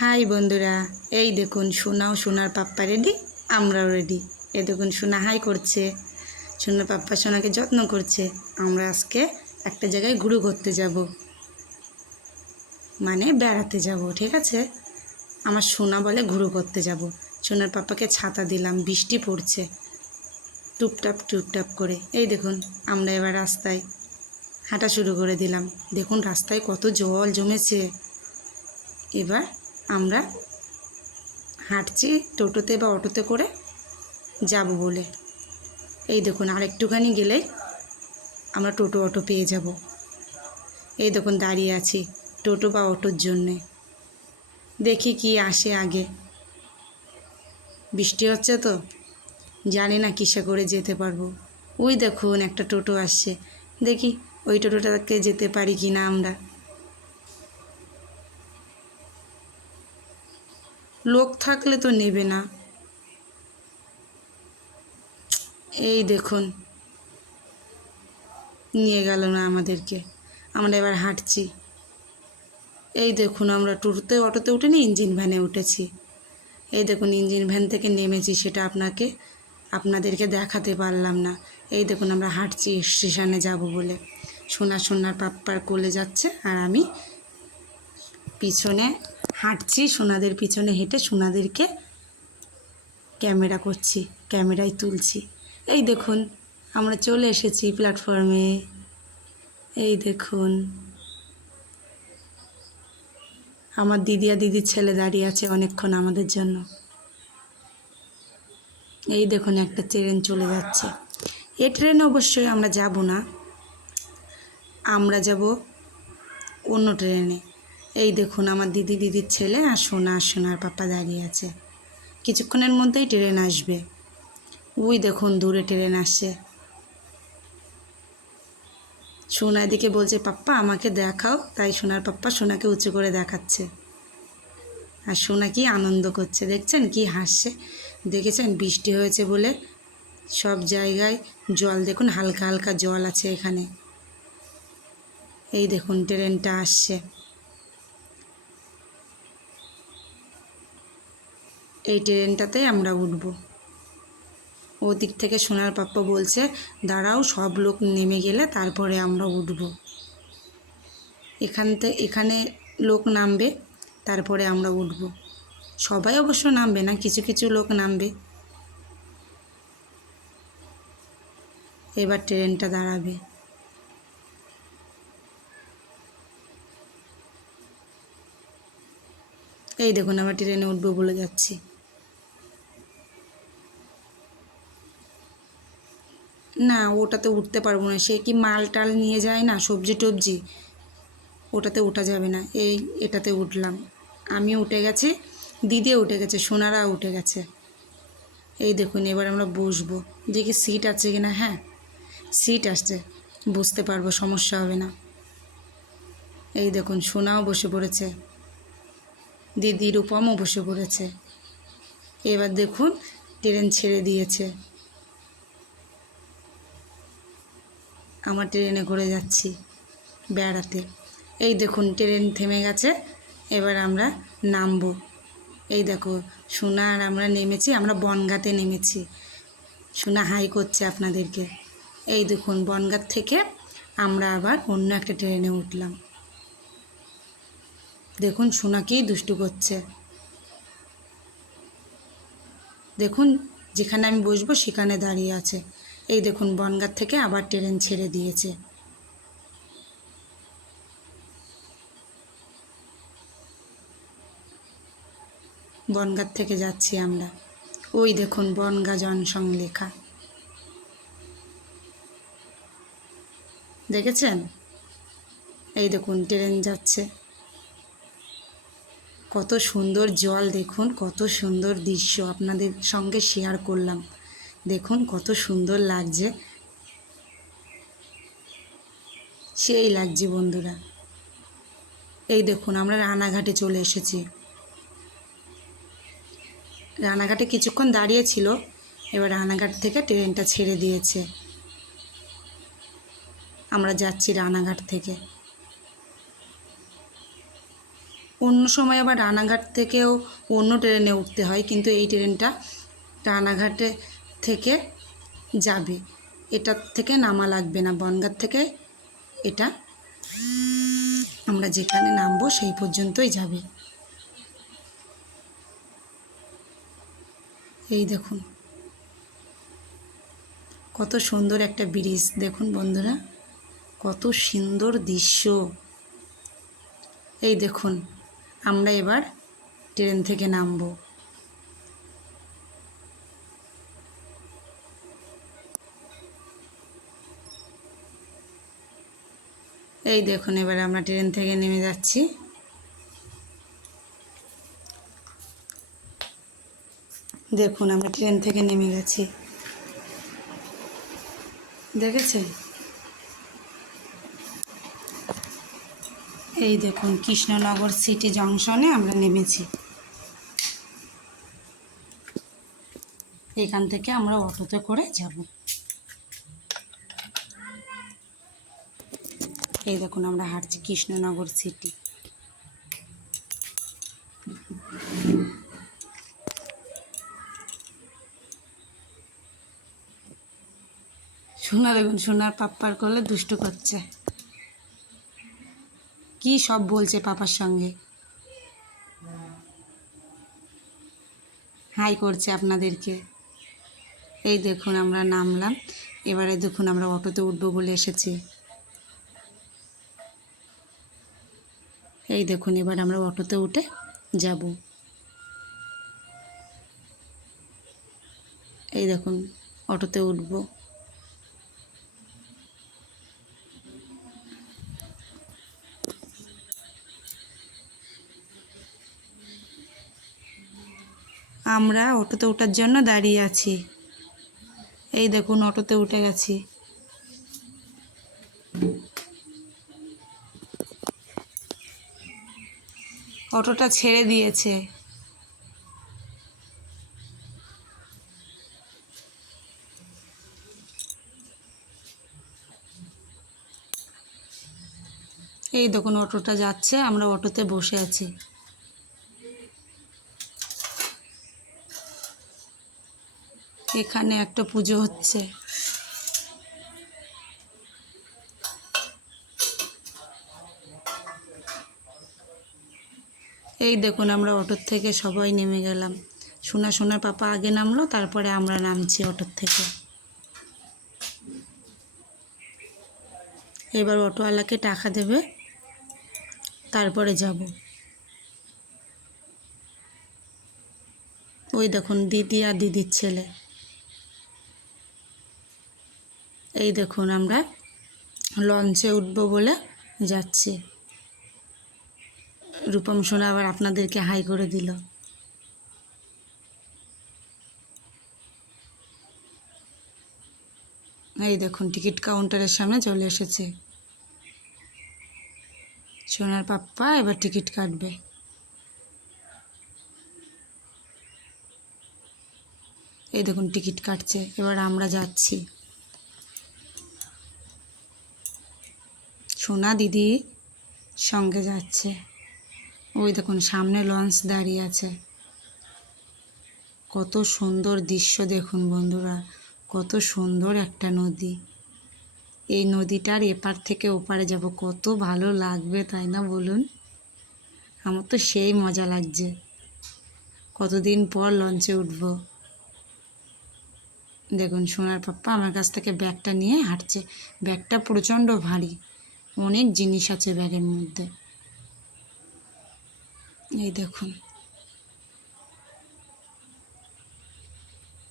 High বন্ধুরা, এই দেখুন সোনাও সোনার পাপ্পা রেডি আমরাও রেডি এই দেখুন সোনা হাই করছে, সোনার পাপ্পা সোনাকে যত্ন করছে। আমরা আজকে একটা জায়গায় ঘুরু করতে যাব মানে বেড়াতে যাব, ঠিক আছে? আমার সোনা বলে ঘুরু করতে যাব। সোনার পাপ্পাকে ছাতা দিলাম, বৃষ্টি পড়ছে। টুপটাপ টুপটাপ করে। এই দেখুন, আমরা এবার রাস্তায় হাঁটা শুরু করে দিলাম। দেখুন রাস্তায় কত জল জমেছে। এবার আমরা হাঁটছি টোটোতে বা অটোতে করে যাব বলে। এই দেখুন আর একটুখানি গেলেই আমরা টোটো, অটো পেয়ে যাব। এই দেখুন, দাঁড়িয়ে আছি টোটো বা অটোর জন্যে। দেখি কি আসে আগে। বৃষ্টি হচ্ছে তো, জানি না কিসে করে যেতে পারব। ওই দেখুন, একটা টোটো আসছে। দেখি, ওই টোটোটাকে যেতে পারি কি না আমরা। লোক থাকলে তো নেবে না। এই দেখুন। নিয়ে গেল না আমাদেরকে। আমরা এবার হাঁটছি। এই দেখুন, আমরা টোটোতে, অটোতে উঠে ইঞ্জিন ভ্যানে উঠেছি। এই দেখুন, ইঞ্জিন ভ্যান থেকে নেমেছি, সেটা আপনাকে, আপনাদেরকে দেখাতে পারলাম না। এই দেখুন, আমরা হাঁটছি, স্টেশনে যাব বলে। সোনা সোনার পাপ্পার কোলে যাচ্ছে, আর আমি পিছনে হাঁটছি, সোনাদের পিছনে হেঁটে সোনাদেরকে ক্যামেরা করছি, ক্যামেরায় তুলছি। এই দেখুন, আমরা চলে এসেছি প্ল্যাটফর্মে এই দেখুন, আমার দিদি আর দিদির ছেলে দাঁড়িয়ে আছে অনেকক্ষণ আমাদের জন্য। এই দেখুন, একটা ট্রেন চলে যাচ্ছে। এ ট্রেনে অবশ্যই আমরা যাব না। আমরা যাব অন্য ট্রেনে। এই দেখুন, আমার দিদি দিদির ছেলে আর সোনা আর সোনার পাপা দাঁড়িয়ে আছে। কিছুক্ষণের মধ্যেই ট্রেন আসবে। ওই দেখুন, দূরে ট্রেন আসছে। সোনা দিকে বলছে, পাপ্পা, আমাকে দেখাও। তাই সোনার পাপ্পা সোনাকে উঁচু করে দেখাচ্ছে। আর সোনা কি আনন্দ করছে, দেখছেন? কি হাসছে। দেখেছেন? বৃষ্টি হয়েছে বলে সব জায়গায় জল। দেখুন, হালকা হালকা জল আছে এখানে। এই দেখুন, ট্রেনটা আসছে। এই ট্রেনটাতে আমরা উঠব। ওদিক থেকে সোনার পাপ্পা বলছে, দাঁড়াও, সব লোক নেমে গেলে তারপরে আমরা উঠব। এখান থেকে এখানে লোক নামবে, তারপরে আমরা উঠব। সবাই অবশ্য নামবে না, কিছু কিছু লোক নামবে। এবার ট্রেনটা দাঁড়াবে। এই দেখুন, আমরা ট্রেনে উঠবো বলে যাচ্ছি। না, ওটাতে উঠতে পারব না। সে কি মাল টাল নিয়ে যায় না, সবজি টবজি? ওটাতে উঠা যাবে না। এই, এটাতে উঠলাম। আমি উঠে গেছি দিদিও উঠে গেছে, সোনারা উঠে গেছে। এই দেখুন, এবার আমরা বসবো। দেখি সিট আছে কি না হ্যাঁ সিট আসছে। বুঝতে পারব, সমস্যা হবে না। এই দেখুন, সোনাও বসে পড়েছে। দিদি রূপমও বসে পড়েছে। এবার দেখুন, ট্রেন ছেড়ে দিয়েছে। আমার ট্রেনে করে যাচ্ছি বেড়াতে। এই দেখুন, ট্রেন থেমে গেছে। এবার আমরা নামবো। এই দেখো, সোনা আর আমরা নেমেছি, আমরা বনগাতে নেমেছি। সোনা হাই করছে আপনাদেরকে। এই দেখুন, বনগাঁ থেকে আমরা আবার অন্য একটা ট্রেনে উঠলাম। দেখুন সোনাকেই দুষ্টু করছে। দেখুন, যেখানে আমি বসবো সেখানে দাঁড়িয়ে আছে। এই দেখুন, বনগাঁ থেকে আবার ট্রেন ছেড়ে দিয়েছে। বনগাঁ থেকে যাচ্ছি আমরা। ওই দেখুন, বনগাঁ জনসং লেখা দেখেছেন? এই দেখুন, ট্রেন যাচ্ছে। কত সুন্দর জল, দেখুন, কত সুন্দর দৃশ্য। আপনাদের সঙ্গে শেয়ার করলাম। দেখুন কত সুন্দর লাগছে। সেই লাগছে বন্ধুরা। এই দেখুন, আমরা রানাঘাটে চলে এসেছি। রানাঘাটে কিছুক্ষণ দাঁড়িয়ে ছিল, এবার রানাঘাট থেকে ট্রেনটা ছেড়ে দিয়েছে। আমরা যাচ্ছি রানাঘাট থেকে। অন্য সময় আবার রানাঘাট থেকেও অন্য ট্রেনে উঠতে হয়, কিন্তু এই ট্রেনটা রানাঘাটে থেকে যাবে। এটা থেকে নামা লাগবে না, বনগাঁ থেকে এটা। আমরা যেখানে নামবো সেই পর্যন্তই যাবে। এই দেখুন, কত সুন্দর একটা ব্রিজ। দেখুন বন্ধুরা, কত সুন্দর দৃশ্য। এই দেখুন, আমরা এবার ট্রেন থেকে নামবো। এই দেখুন, এবার আমরা ট্রেন থেকে নেমে যাচ্ছি। দেখুন, আমরা ট্রেন থেকে নেমে গেছি। দেখেছেন? এই দেখুন, কৃষ্ণনগর সিটি জংশনে আমরা নেমেছি। এখান থেকে আমরা অটোতে করে যাব। এই দেখুন আমরা হাঁটছি কৃষ্ণনগর সিটি। সোনা দেখুন, সোনার পাপ্পার করলে দুষ্টু করছে। কি সব বলছে পাপার সঙ্গে? হাই করছে আপনাদেরকে। এই দেখুন আমরা নামলাম। এবারে দেখুন আমরা অটোতে উঠবো বলে এসেছি। এই দেখুন, এবার আমরা অটোতে উঠে যাব। এই দেখুন, অটোতে উঠবো। আমরা অটোতে ওঠার জন্য দাঁড়িয়ে আছি। এই দেখুন, অটোতে উঠে গেছি। অটোটা ছেড়ে দিয়েছে। এই দেখুন, অটোটা যাচ্ছে, আমরা অটোতে বসে আছি। এখানে একটা পুজো হচ্ছে। এই দেখুন আমরা অটোর থেকে সবাই নেমে গেলাম। সোনা সোনার পাপা আগে নামলো, তারপরে আমরা নামছি অটোর থেকে। এবার অটোওয়ালাকে টাকা দেবে, তারপরে যাব। ওই দেখুন, দিদি আর দিদির ছেলে। এই দেখুন, আমরা লঞ্চে উঠবো বলে যাচ্ছি। রূপম সোনা আবার আপনাদেরকে হাই করে দিল। এই দেখুন, টিকিট কাউন্টারের সামনে চলে এসেছে। সোনার পাপ্পা এবার টিকিট কাটবে। এই দেখুন, টিকিট কাটছে। এবার আমরা যাচ্ছি। সোনা দিদি সঙ্গে যাচ্ছে। ওই দেখুন, সামনে লঞ্চ দাঁড়িয়ে আছে। কত সুন্দর দৃশ্য দেখুন বন্ধুরা, কত সুন্দর একটা নদী। এই নদীটার এপার থেকে ওপারে যাব, কত ভালো লাগবে, তাই না বলুন? আমার তো সেই মজা লাগছে। কতদিন পর লঞ্চে উঠব। দেখুন, সোনার পাপ্পা আমার কাছ থেকে ব্যাগটা নিয়ে হাঁটছে। ব্যাগটা প্রচণ্ড ভারী, অনেক জিনিস আছে ব্যাগের মধ্যে। এই দেখুন।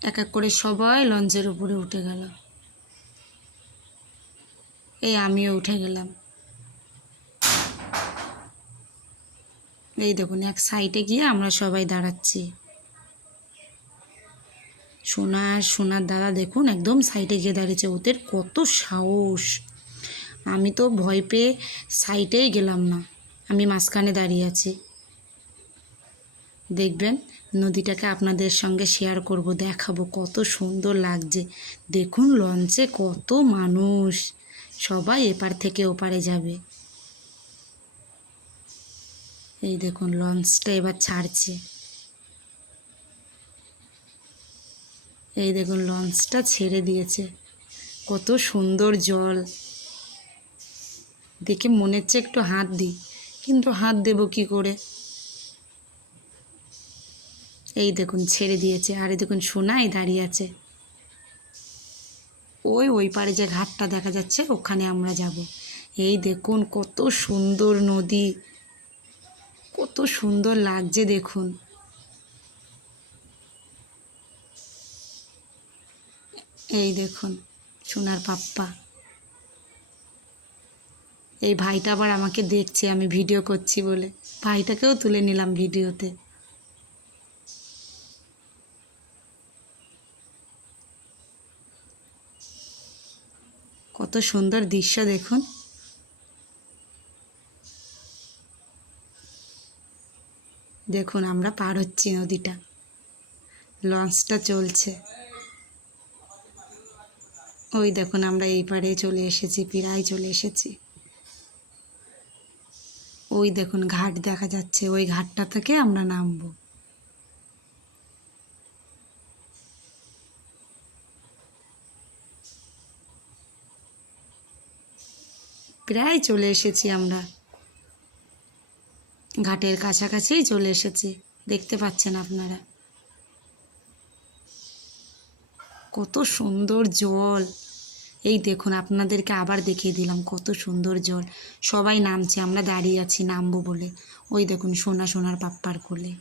এক এক করে সবাই লঞ্চের উপরে উঠে গেল। এই আমিও উঠে গেলাম। এই দেখুন, এক সাইডে গিয়ে আমরা সবাই দাঁড়াচ্ছি। সোনা সোনার দাদা দেখুন, একদম সাইডে গিয়ে দাঁড়িয়েছে। ওদের কত সাহস। আমি তো ভয় পেয়ে সাইডেই গেলাম না। আমি মাঝখানে দাঁড়িয়ে আছি। দেখবেন, নদীটাকে আপনাদের সঙ্গে শেয়ার করব, দেখাবো, কত সুন্দর লাগছে। দেখুন লঞ্চে কত মানুষ। সবাই এপার থেকে ওপারে যাবে। এই দেখুন লঞ্চটা এবার ছাড়ছে। এই দেখুন লঞ্চটা ছেড়ে দিয়েছে। কত সুন্দর জল। দেখে মনে হচ্ছে একটু হাত দিই, কিন্তু হাত দেবো কি করে? এই দেখুন, ছেড়ে দিয়েছে। আর এই দেখুন, সোনাই দাঁড়িয়ে আছে। ওই ওই পারে যে ঘাটটা দেখা যাচ্ছে, ওখানে আমরা যাব। এই দেখুন, কত সুন্দর নদী। কত সুন্দর লাগছে দেখুন। এই দেখুন, সোনার পাপ্পা। এই ভাইটা আবার আমাকে দেখছে, আমি ভিডিও করছি বলে। ভাইটাকেও তুলে নিলাম ভিডিওতে। কত সুন্দর দৃশ্য দেখুন। দেখুন, আমরা পার হচ্ছি নদীটা। লঞ্চটা চলছে। ওই দেখুন, আমরা এই পারে চলে এসেছি, প্রায় চলে এসেছি। ওই দেখুন, ঘাট দেখা যাচ্ছে। ওই ঘাটটা থেকে আমরা নামবো। প্রায় চলে এসেছি আমরা। ঘাটের কাছাকাছিই চলে এসেছি, দেখতে পাচ্ছেন আপনারা। কত সুন্দর জল। এই দেখুন, আপনাদেরকে আবার দেখিয়ে দিলাম কত সুন্দর জল। সবাই নামছে, আমরা দাঁড়িয়ে আছি নামবো বলে। ওই দেখুন, সোনা সোনার পাপ্পার কোলে।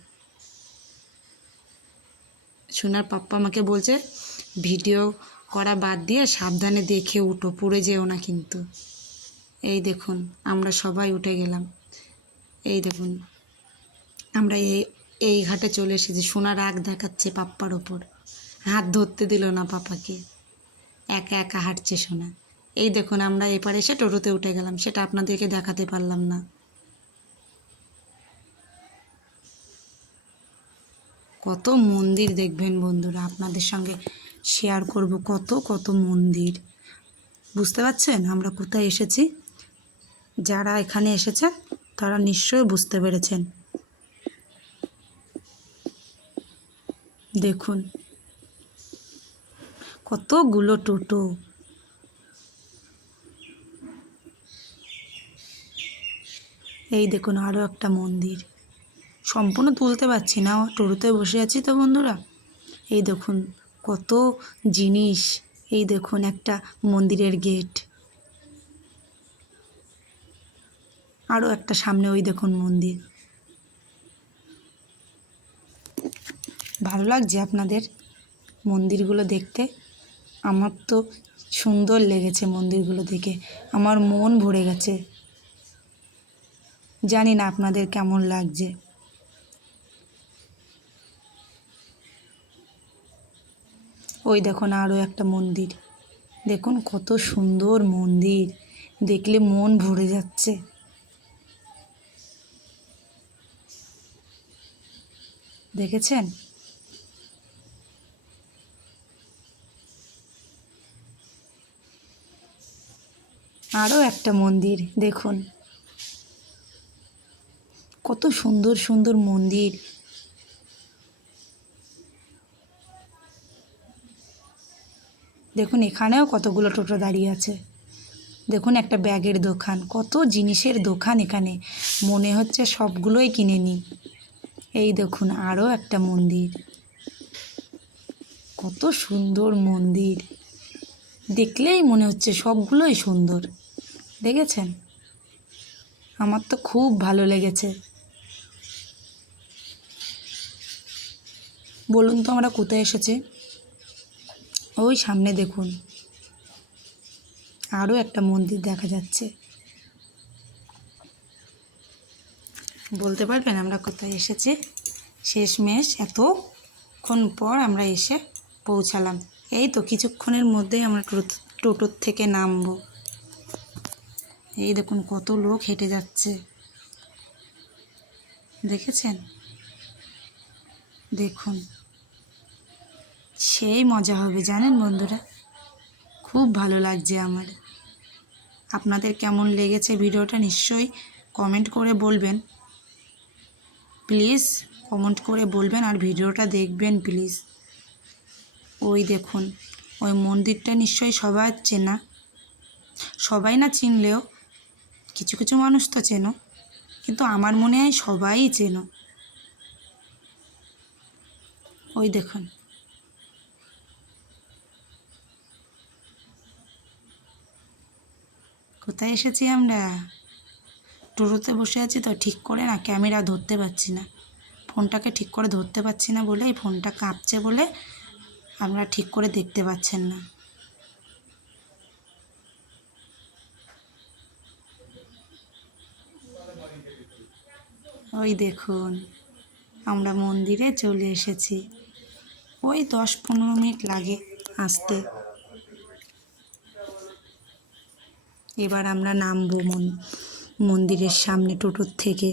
সোনার পাপ্পা আমাকে বলছে, ভিডিও করা বাদ দিয়ে সাবধানে দেখে উঠো, পড়ে যেও না কিন্তু। এই দেখুন, আমরা সবাই উঠে গেলাম। এই দেখুন, আমরা এই এই ঘাটে চলে এসেছি। সোনার রাগ দেখাচ্ছে পাপ্পার ওপর। হাত ধরতে দিল না পাপাকে। একা একা হাঁটছে সোনা। এই দেখুন, আমরা এপারে এসে টোটোতে উঠে গেলাম। সেটা আপনাদেরকে দেখাতে পারলাম না। কত মন্দির দেখবেন বন্ধুরা, আপনাদের সঙ্গে শেয়ার করব। কত কত মন্দির। বুঝতে পারছেন? আমরা কোথায় এসেছি? যারা এখানে এসেছেন তারা নিশ্চয়ই বুঝতে পেরেছেন। দেখুন, কতগুলো টোটো। এই দেখুন আরও একটা মন্দির। সম্পূর্ণ তুলতে পারছি না, টোটোতে বসে আছি তো বন্ধুরা। এই দেখুন, কত জিনিস। এই দেখুন, একটা মন্দিরের গেট। আরও একটা সামনে ওই দেখুন মন্দির। ভালো লাগছে আপনাদের মন্দিরগুলো দেখতে? আমার তো সুন্দর লেগেছে মন্দিরগুলো দেখে। আমার মন ভরে গেছে। জানি না আপনাদের কেমন লাগছে। ওই দেখুন আরও একটা মন্দির। দেখুন কত সুন্দর মন্দির। দেখলে মন ভরে যাচ্ছে। দেখেছেন? আরও একটা মন্দির, দেখুন। কত সুন্দর সুন্দর মন্দির। দেখুন, এখানেও কতগুলো টোটো দাঁড়িয়ে আছে। দেখুন, একটা ব্যাগের দোকান। কত জিনিসের দোকান এখানে। মনে হচ্ছে সবগুলোই কিনে নিই। এই দেখুন আরও একটা মন্দির। কত সুন্দর মন্দির। দেখলেই মনে হচ্ছে সবগুলোই সুন্দর। দেখেছেন? আমার তো খুব ভালো লেগেছে। বলুন তো আমরা কোথায় এসেছি? ওই সামনে দেখুন। আরও একটা মন্দির দেখা যাচ্ছে। বলতে পারবেন আমরা কোথায় এসেছি। শেষমেশ এতক্ষণ পর আমরা এসে পৌঁছালাম। এই তো কিছুক্ষণের মধ্যেই আমরা টোটো- টোটোর থেকে নামবো। এই দেখুন কত লোক হেঁটে যাচ্ছে। দেখেছেন? দেখুন। সেই মজা হবে, জানেন বন্ধুরা? খুব ভালো লাগছে আমার। আপনাদের কেমন লেগেছে ভিডিওটা নিশ্চয়ই কমেন্ট করে বলবেন। প্লিজ কমেন্ট করে বলবেন আর ভিডিওটা দেখবেন প্লিজ। ওই দেখুন, ওই মন্দিরটা নিশ্চয়ই সবার চেনা। সবাই না চিনলেও, কিছু কিছু মানুষ তো চেনো, কিন্তু আমার মনে হয় সবাই চেনো। ওই দেখুন। কোথায় এসেছি আমরা? টোটোতে বসে আছি তো ঠিক করে না, ক্যামেরা ধরতে পারছি না। ফোনটাকে ঠিক করে ধরতে পারছি না বলে এই ফোনটা কাঁপছে বলে আমরা ঠিক করে দেখতে পাচ্ছেন না। ওই দেখুন, আমরা মন্দিরে চলে এসেছি। ওই দশ পনেরো মিনিট লাগে আসতে। এবার আমরা নামবো মন মন্দিরের সামনে টোটোর থেকে।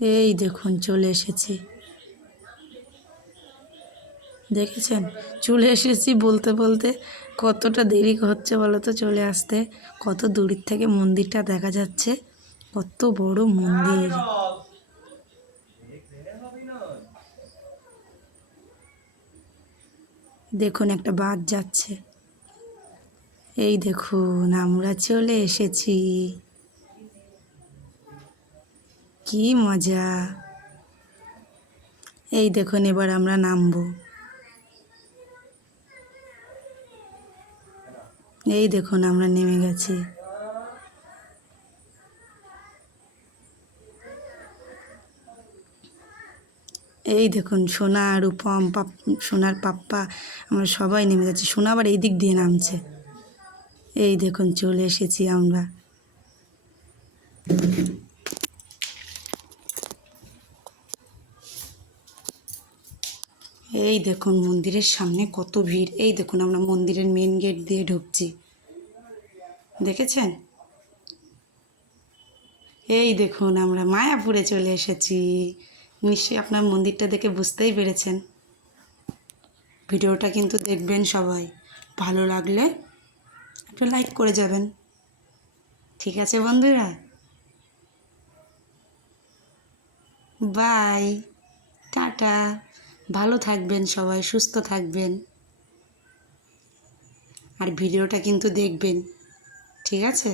এই দেখুন, চলে এসেছি। দেখেছেন? চলে এসেছি বলতে বলতে কতটা দেরি হচ্ছে বলো তো চলে আসতে। কত দূরের থেকে মন্দিরটা দেখা যাচ্ছে। কত বড় মন্দির। দেখুন একটা বাদ যাচ্ছে। এই দেখুন, আমরা চলে এসেছি। কি মজা। এই দেখুন, এবার আমরা নামবো। এই দেখুন, আমরা নেমে গেছি। এই দেখুন, সোনা, রূপম, পাপ, সোনার পাপ্পা, আমরা সবাই নেমে যাচ্ছি। সোনা আবার এই দিক দিয়ে নামছে। এই দেখুন, চলে এসেছি আমরা। এই দেখুন, মন্দিরের সামনে কত ভিড়। এই দেখুন, আমরা মন্দিরের মেন গেট দিয়ে ঢুকছি। দেখেছেন? এই দেখুন, আমরা মায়াপুরে চলে এসেছি। নিশ্চয়ই আপনার মন্দিরটা দেখে বুঝতেই পেরেছেন। ভিডিওটা কিন্তু দেখবেন সবাই। ভালো লাগলে একটু লাইক করে যাবেন। ঠিক আছে বন্ধুরা? বাই টাটা ভালো থাকবেন সবাই, সুস্থ থাকবেন। আর ভিডিওটা কিন্তু দেখবেন। ঠিক আছে?